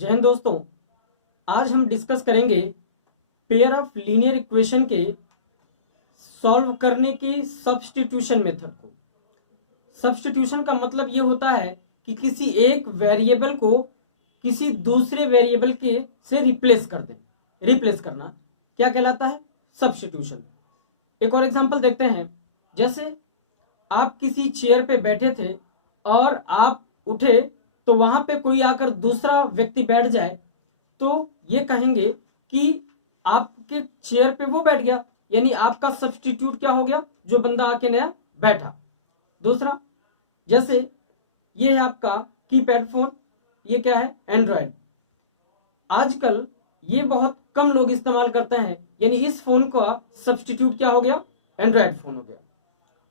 जय हिंद दोस्तों। आज हम डिस्कस करेंगे पेयर ऑफ लीनियर इक्वेशन के सॉल्व करने की सब्स्टिट्यूशन मेथड को। सब्स्टिट्यूशन का मतलब ये होता है कि किसी एक वेरिएबल को किसी दूसरे वेरिएबल के से रिप्लेस कर दें। रिप्लेस करना क्या कहलाता है? सब्स्टिट्यूशन। एक और एग्जांपल देखते हैं। जैसे आप किसी चेयर पे बैठे थे और आप उठे तो वहां पे कोई आकर दूसरा व्यक्ति बैठ जाए तो ये कहेंगे कि आपके चेयर पे वो बैठ गया, यानी आपका सब्स्टिट्यूट क्या हो गया? जो बंदा आके नया बैठा। दूसरा, जैसे ये है आपका कीपैड फोन, ये क्या है? एंड्रॉयड। आजकल ये बहुत कम लोग इस्तेमाल करते हैं, यानी इस फोन का सब्स्टिट्यूट क्या हो गया? एंड्रॉयड फोन हो गया।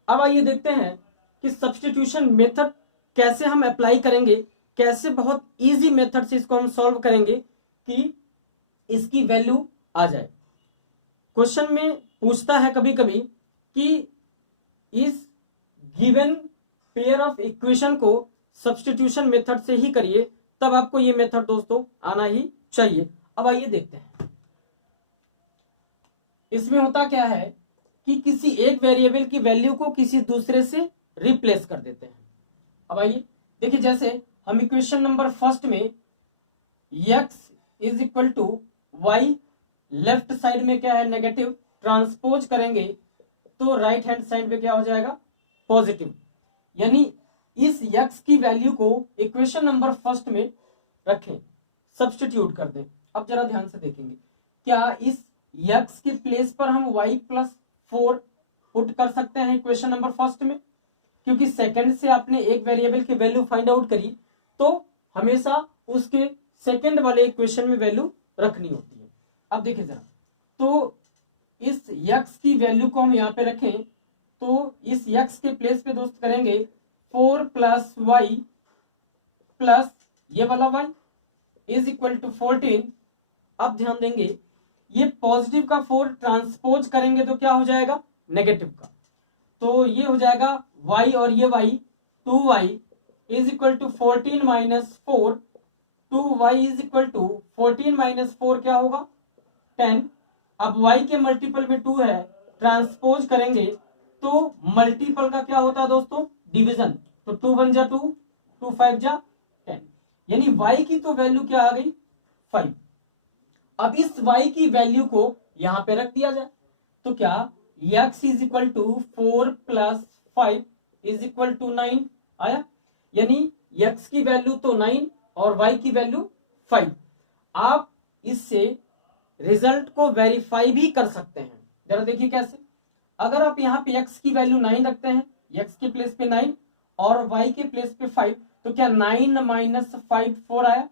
अब आइए देखते हैं कि सब्स्टिट्यूशन मेथड कैसे हम अप्लाई करेंगे, कैसे बहुत इजी मेथड से इसको हम सॉल्व करेंगे कि इसकी वैल्यू आ जाए। क्वेश्चन में पूछता है कभी कभी कि इस गिवन पेयर ऑफ इक्वेशन को सब्स्टिट्यूशन मेथड से ही करिए, तब आपको ये मेथड दोस्तों आना ही चाहिए। अब आइए देखते हैं इसमें होता क्या है कि किसी एक वेरिएबल की वैल्यू को किसी दूसरे से रिप्लेस कर देते हैं। अब आइए देखिए, जैसे हम इक्वेशन नंबर फर्स्ट में x is equal to Y, left side में क्या है? नेगेटिव। ट्रांसपोज करेंगे तो राइट हैंड साइड में क्या हो जाएगा? पॉजिटिव। यानी इस x की वैल्यू को इक्वेशन नंबर फर्स्ट में रखें, सब्स्टिट्यूट कर दें। अब जरा ध्यान से देखेंगे, क्या इस x के प्लेस पर हम y प्लस 4 पुट कर सकते हैं इक्वेशन नंबर फर्स्ट में? क्योंकि सेकंड से आपने एक वेरिएबल की वैल्यू फाइंड आउट करी तो हमेशा उसके सेकंड वाले इक्वेशन में वैल्यू रखनी होती है। अब देखिए जरा, तो इस x की वैल्यू को हम यहाँ पे रखें तो इस x के प्लेस पे दोस्त करेंगे 4 प्लस वाई प्लस ये वाला y इज इक्वल टू 14। अब ध्यान देंगे, ये पॉजिटिव का 4 ट्रांसपोज करेंगे तो क्या हो जाएगा? नेगेटिव का। तो ये हो जाएगा y और ये y, 2y is equal to 14 minus 4। 2y is equal to 14 minus 4 क्या होगा? 10। अब y के मल्टीपल में 2 है, ट्रांसपोज करेंगे तो मल्टीपल का क्या होता है दोस्तों? डिवीजन। तो 2 1 जा 2, 2 5 जा 10, यानी y की तो वैल्यू क्या आ गई? 5। अब इस y की वैल्यू को यहां पे रख दिया जाए तो क्या x is equal to 4 plus 5 is equal to 9 आया। यानी x की वैल्यू तो 9 और y की वैल्यू 5। आप इससे रिजल्ट को वेरीफाई भी कर सकते हैं। जरा देखिए कैसे। अगर आप यहाँ पे x की वैल्यू 9 रखते हैं, x के प्लेस पे 9 और y के प्लेस पे 5, तो क्या 9 माइनस 5 4 आया?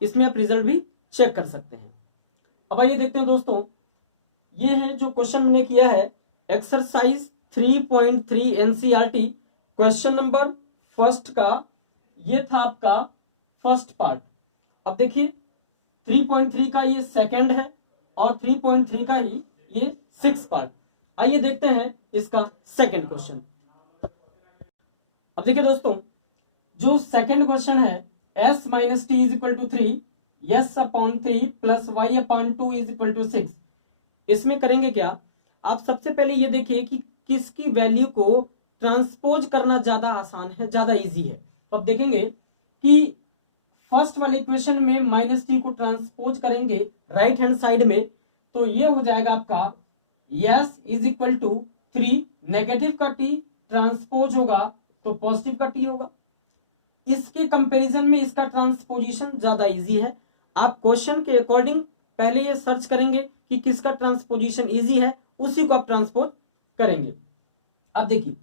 इसमें आप रिजल्ट भी चेक कर सकते हैं। अब आइए देखते हैं दोस्तों, ये है जो क्वेश्चन मैंने किया है exercise 3.3 NCERT question number first का। ये था आपका फर्स्ट पार्ट। अब देखिए 3.3 का ये सेकंड है और 3.3 का ही ये 6 पार्ट। आइए देखते हैं इसका सेकंड क्वेश्चन। अब देखिए दोस्तों, जो सेकंड क्वेश्चन है s minus T is equal to 3, S upon 3 plus Y upon 2 is equal to 6। इसमें करेंगे क्या? आप सबसे पहले ये देखिए कि किसकी वैल्यू को ट्रांसपोज करना ज्यादा आसान है, ज्यादा इजी है। तो अब देखेंगे कि फर्स्ट वाले इक्वेशन में माइनस टी को ट्रांसपोज करेंगे राइट हैंड साइड में तो ये हो जाएगा आपका S is equal to 3, negative का टी ट्रांसपोज होगा तो पॉजिटिव का टी होगा। इसके कंपैरिजन में इसका ट्रांसपोजिशन ज्यादा इजी है। आप क्वेश्चन के अकॉर्डिंग पहले ये सर्च करेंगे कि किसका ट्रांसपोजिशन इजी है, उसी को आप ट्रांसपोज करेंगे। अब देखिए,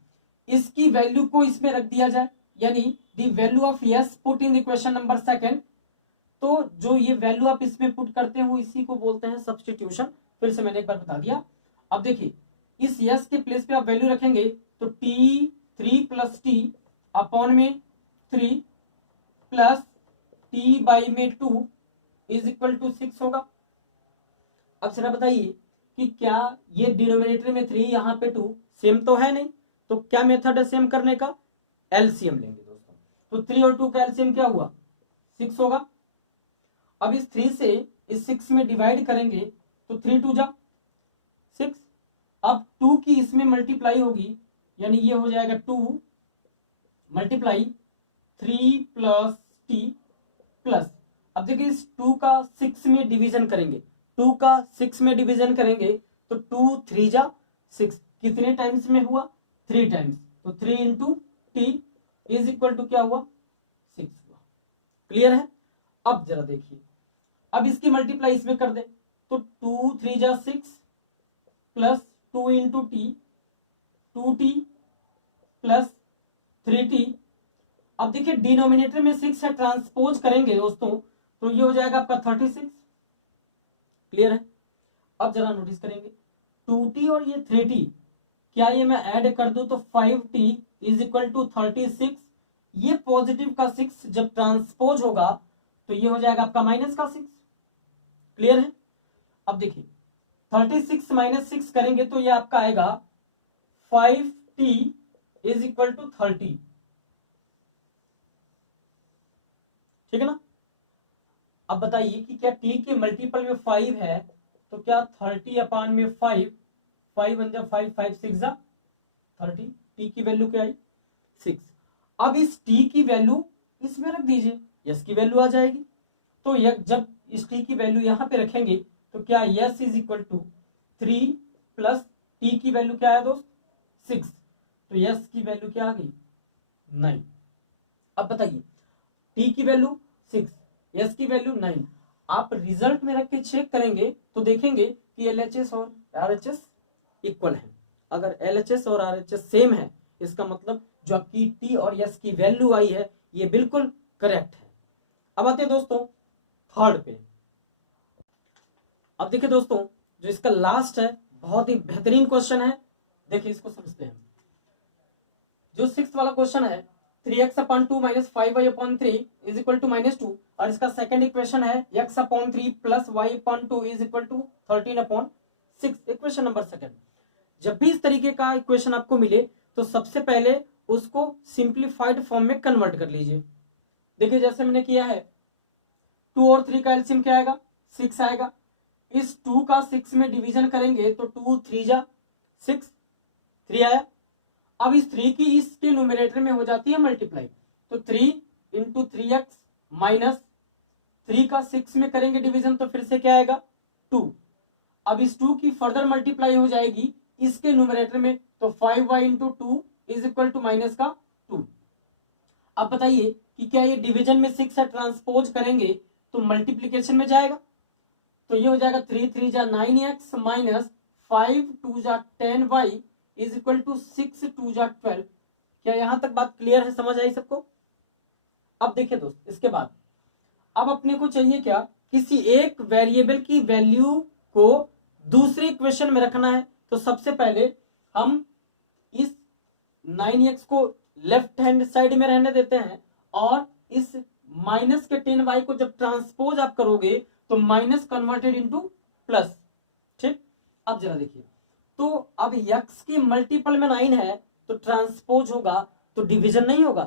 इसकी वैल्यू को इसमें रख दिया जाए, यानी the value of yes put in the question number second. तो जो ये वैल्यू आप इसमें पुट करते हो इसी को बोलते हैं सब्स्टिट्यूशन। फिर से मैंने एक बार बता दिया। अब देखिए, इस यस के प्लेस पे आप वैल्यू रखेंगे तो टी 3 प्लस टी अपॉन में 3 प्लस टी बाई में 2 इज इक्वल टू 6 होगा। अब जरा बताइए कि क्या ये डिनोमिनेटर में 3 यहाँ पे 2 सेम तो है नहीं, तो क्या मेथड है सेम करने का? एलसीएम लेंगे दोस्तों। तो 3 और 2 का एलसीएम क्या हुआ? 6 होगा। अब इस 3 से इस 6 में डिवाइड करेंगे तो 3 2 जा 6। अब 2 की इसमें मल्टीप्लाई होगी, यानी ये हो जाएगा 2 मल्टीप्लाई 3 प्लस टी प्लस, अब देखिए इस 2 का 6 में डिवीजन करेंगे, 2 का 6 में डिवीजन करेंगे तो 2 3 जा 6, कितने टाइम्स में हुआ 3 टाइम्स, तो 3 into T is equal to क्या हुआ 6 हुआ। क्लियर है। अब जरा देखिए, अब इसकी मल्टीप्लाई इसमें कर दे तो 2 3 जा 6 plus 2 into T 2t plus 3t। अब देखिए डिनोमिनेटर में 6 है, ट्रांसपोज करेंगे दोस्तों तो ये हो जाएगा आपका 36। क्लियर है। अब जरा नोटिस करेंगे 2t और ये 3t, क्या ये मैं ऐड कर दूं तो 5t इज इक्वल टू 36। ये पॉजिटिव का 6 जब ट्रांसपोज होगा तो ये हो जाएगा आपका माइनस का 6। क्लियर है। अब देखिए 36 माइनस 6 करेंगे तो ये आपका आएगा 5t इज इक्वल टू 30। ठीक है ना। अब बताइए कि क्या t के मल्टीपल में 5 है तो क्या 30 अपान में 5, 5 वन जा 5, 5 6 जा 30, t की वैल्यू क्या आई 6। अब इस t की वैल्यू इसमें रख दीजिए, यस की वैल्यू आ जाएगी। तो जब इस t की वैल्यू यहां पे रखेंगे तो क्या S is equal to 3 plus t की वैल्यू क्या है दोस्त 6, तो यस की वैल्यू क्या आ गई 9। अब बताइए t की वैल्यू 6, यस की वैल्यू 9। आप रिजल्ट में रख के चेक करेंगे तो देखेंगे कि LHS और RHS इक्वल है। अगर LHS और RHS सेम है इसका मतलब जो आपकी t और s की वैल्यू आई है ये बिल्कुल करेक्ट है। अब आते हैं दोस्तों थर्ड पे। अब देखिए दोस्तों जो इसका लास्ट है बहुत ही बेहतरीन क्वेश्चन है, देखिए इसको समझते हैं। जो 6th वाला क्वेश्चन है 3x upon 2 minus 5y upon 3 is equal to -2, और इसका सेकंड इक्वेशन है x upon 3 plus y upon 2 is equal to 13 upon 6। Equation number second. जब भी इस तरीके का इक्वेशन आपको मिले तो सबसे पहले उसको सिंप्लीफाइड फॉर्म में कन्वर्ट कर लीजिए। देखिए जैसे मैंने किया है 2 और 3 का एलसीएम क्या आएगा 6 आएगा। इस 2 का 6 में डिवीजन करेंगे तो 2 3 जा 6, 3 आया। अब इस 3 की इसके न्यूमरेटर में हो जाती है मल्टीप्लाई, तो 3 इंटू 3x माइनस 3 का 6 में करेंगे डिवीजन तो फिर से क्या आएगा 2। अब इस 2 की फर्दर मल्टीप्लाई हो जाएगी इसके न्यूमरेटर में तो 5y into 2 is equal to minus का 2। अब बताइए कि क्या ये डिवीजन में 6 है, ट्रांसपोज करेंगे तो मल्टीप्लीकेशन में जाएगा, तो ये हो जाएगा 3 3 जा 9x माइनस 5 2 जा 10y इज इक्वल टू 6 2 जा 12। क्या यहां तक बात क्लियर है, समझ आई सबको। अब देखिए दोस्त इसके बाद अब अपने को चाहिए क्या, किसी एक वेरिएबल की वैल्यू को दूसरे इक्वेशन में रखना है। तो सबसे पहले हम इस 9x को लेफ्ट हैंड साइड में रहने देते हैं और इस माइनस के 10y को जब ट्रांसपोज आप करोगे तो माइनस कन्वर्टेड इनटू प्लस। ठीक। अब जरा देखिए तो अब x की मल्टीपल में 9 है तो ट्रांसपोज होगा तो डिवीजन नहीं होगा,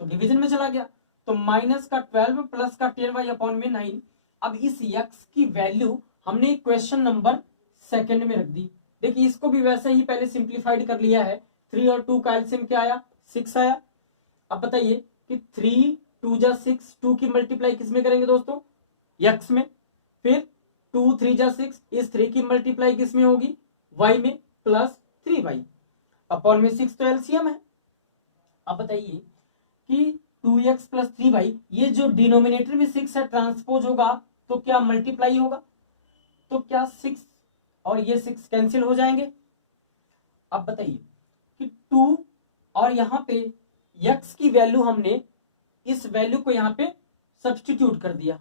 तो डिवीजन में चला गया तो माइनस का 12 प्लस का 10y अपॉन में 9। अब इस x की वैल्यू हमने क्वेश्चन नंबर सेकंड में रख दी। देखिए इसको भी वैसे ही पहले सिंप्लीफाइड कर लिया है। 3 और 2 का एलसीएम क्या आया 6 आया। अब बताइए कि 3 2 जा 6, 2 की मल्टीप्लाई किस में करेंगे दोस्तों x में, फिर 2 3 जा 6, इस 3 की मल्टीप्लाई किस में होगी y में प्लस 3y अपॉन में 6 तो एलसीएम है। अब बताइए कि 2x प्लस 3y ये जो डिनोमिनेटर में 6 है ट्रांसपोज होगा तो क्या मल्टीप्लाई होगा, तो क्या 6 और ये 6 कैंसिल हो जाएंगे। अब बताइए कि 2 और यहां पे x की वैल्यू हमने इस वैल्यू को यहां पे सब्स्टिट्यूट कर दिया।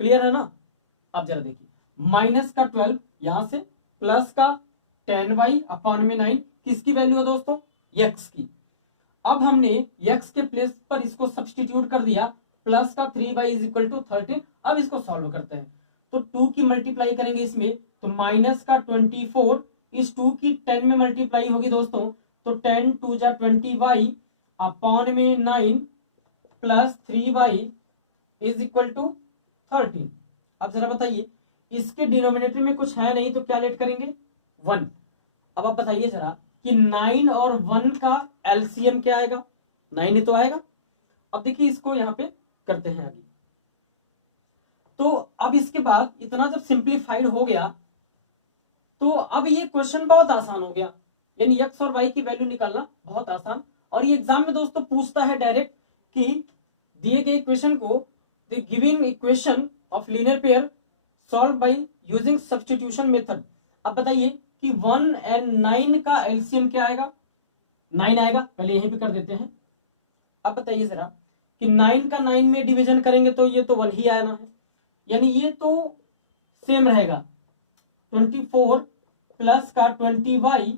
क्लियर है ना। अब जरा देखिए माइनस का 12 यहां से प्लस का 10y अपॉन में 9 किसकी वैल्यू है दोस्तों x की। अब हमने x के प्लेस पर इसको सब्स्टिट्यूट कर दिया प्लस का 3y इज इक्वल टू 13। अब इसको सॉल्व करते हैं तो 2 की मल्टीप्लाई करेंगे इसमें तो माइनस का 24 इस 2 की 10 में मल्टीप्लाई होगी दोस्तों तो 10 2 जा 20y अपॉन में 9 plus 3y is equal to 13। अब जरा बताइए, इसके डिनोमिनेटर में कुछ है नहीं तो क्या लेट करेंगे 1। अब आप बताइए जरा कि 9 और 1 का एलसीएम क्या आएगा, 9 ही तो आएगा। अब देखिए इसको यहाँ पे करते हैं आगे। तो अब इसके बाद इतना जब सिंप्लीफाइड हो गया तो अब ये क्वेश्चन बहुत आसान हो गया, यानी x और y की वैल्यू निकालना बहुत आसान। और ये एग्जाम में दोस्तों पूछता है डायरेक्ट कि दिए गए इक्वेशन को the given equation of linear pair solve by using substitution method. अब बताइए कि 1 और 9 का एलसीएम क्या आएगा, 9 आएगा, पहले यहीं पे कर देते हैं। अब बताइए जरा कि 9 का 9 में डिवीजन करेंगे तो ये तो 1 ही आना है, यानी ये तो सेम रहेगा 24 प्लस का 20y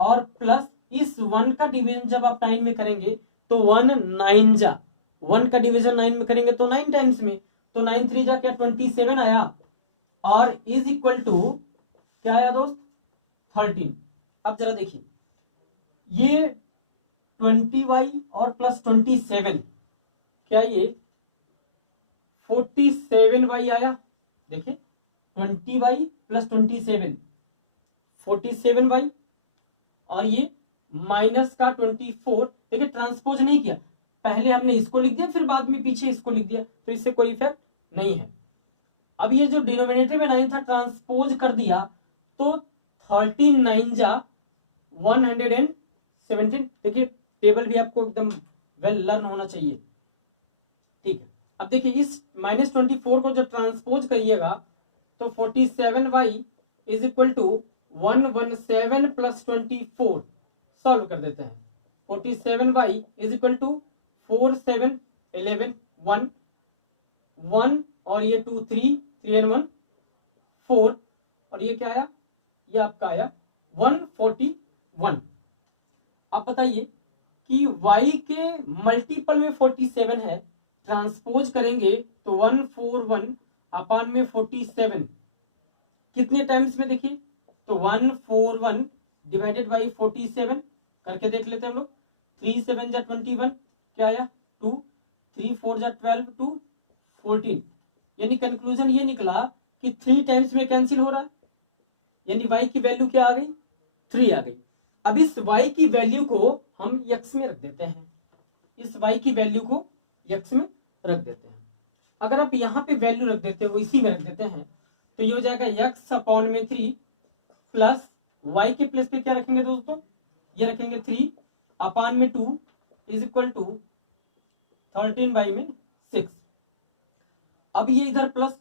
और प्लस इस 1 का डिवीजन जब आप 9 में करेंगे तो 1 9 जा, 1 का डिवीजन 9 में करेंगे तो 9 टाइम्स में, तो 9 3 जा क्या 27 आया और इज इक्वल टू क्या आया दोस्त 13। अब जरा देखिए ये 20y और प्लस 27 क्या ये 47y आया, देखिए 20y प्लस 27 47y और ये माइनस का 24। देखिए ट्रांसपोज नहीं किया, पहले हमने इसको लिख दिया फिर बाद में पीछे इसको लिख दिया, तो इससे कोई इफेक्ट नहीं है। अब ये जो डिनोमिनेटर में 9 था ट्रांसपोज कर दिया तो 13 9 जा 117। देखिए टेबल भी आपको एकदम वेल लर्न होना चाहिए, ठीक है। अब देखिए इस -24 को जब ट्रांसपोज करिएगा तो 47y is equal to 117 plus 24 solve कर देते हैं। 47y इज इक्वल टू 4 7 11 1 1 और ये 2 3 3 and 1 4 और ये क्या आया, ये आपका आया 141। अब बताइए कि y के मल्टीपल में 47 है, ट्रांसपोज करेंगे तो 141 अपान में 47 कितने टाइम्स में, देखिए तो 141 डिवाइडेड बाई 47 करके देख लेते हैं हम लोग। 3 7 जा 21 क्या आया 2, 3 4 जा 12 2 14, यानी कंक्लूजन ये निकला कि 3 टाइम्स में कैंसिल हो रहा है, यानी y की वैल्यू क्या आ गई 3 आ गई। अब इस y की वैल्यू को हम x में रख देते हैं, इस y की वैल्यू को x में रख देते हैं। अगर आप यहाँ पे वैल्यू रख देते हो, इसी में रख देते हैं तो ये हो जाएगा x अपॉन में 3 प्लस y के प्लेस पे क्या रखेंगे दोस्तों, ये रखेंगे 3 अपान में 2 इज इक्वल टू 13 बाई में 6। अब ये इधर प्लस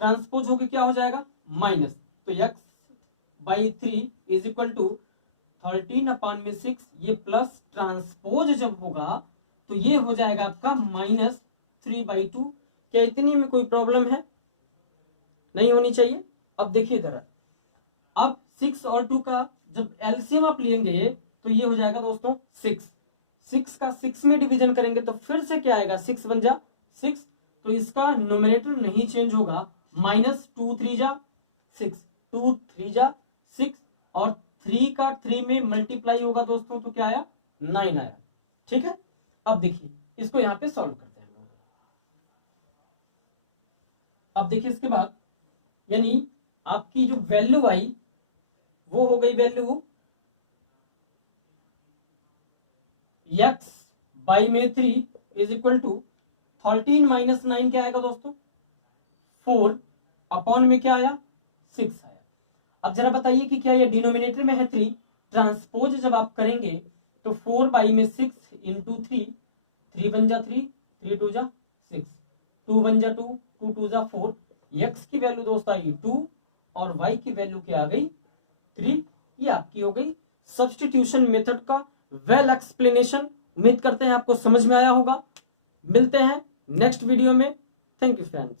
ट्रांसपोज होके क्या हो जाएगा माइनस, तो x by 3 is equal to 13 upon में 6, ये प्लस ट्रांसपोज जब होगा तो ये हो जाएगा आपका -3/2। क्या इतनी में कोई प्रॉब्लम है, नहीं होनी चाहिए। अब देखिए इधर, अब 6 और 2 का जब एलसीएम आप लेंगे तो ये हो जाएगा दोस्तों 6, 6 का 6 में डिवीजन करेंगे तो फिर से क्या आएगा 6 1 जा 6, तो इसका नोमिनेटर नहीं चेंज होगा, -2 3 जा 6 2 3 जा 6 और 3 का 3 में मल्टीप्लाई होगा दोस्तों तो क्या आया 9 आया, ठीक है। अब देखिए इसको यहाँ पे सॉल्व करते हैं। अब देखिए इसके बाद यानी आपकी जो वैल्यू आई वो हो गई वैल्यू x बाई में 3 इज इक्वल टू 13 माइनस 9 क्या आएगा दोस्तों 4 अपॉन में क्या आया 6 आया। अब जरा बताइए कि क्या ये डिनोमिनेटर में है 3, ट्रांसपोज जब आप करेंगे तो 4 बाई में 6 इंटू 3, 3 1 जा 3 3 2 जा 6 2 1 जा 2 2 2 जा 4, x की वैल्यू दोस्त आई 2 और y की वैल्यू क्या आ गई 3। ये आपकी हो गई सब्स्टिट्यूशन मेथड का वेल एक्सप्लेनेशन। उम्मीद करते हैं आपको समझ में आया होगा। मिलते हैं नेक्स्ट वीडियो में। Thank you friends.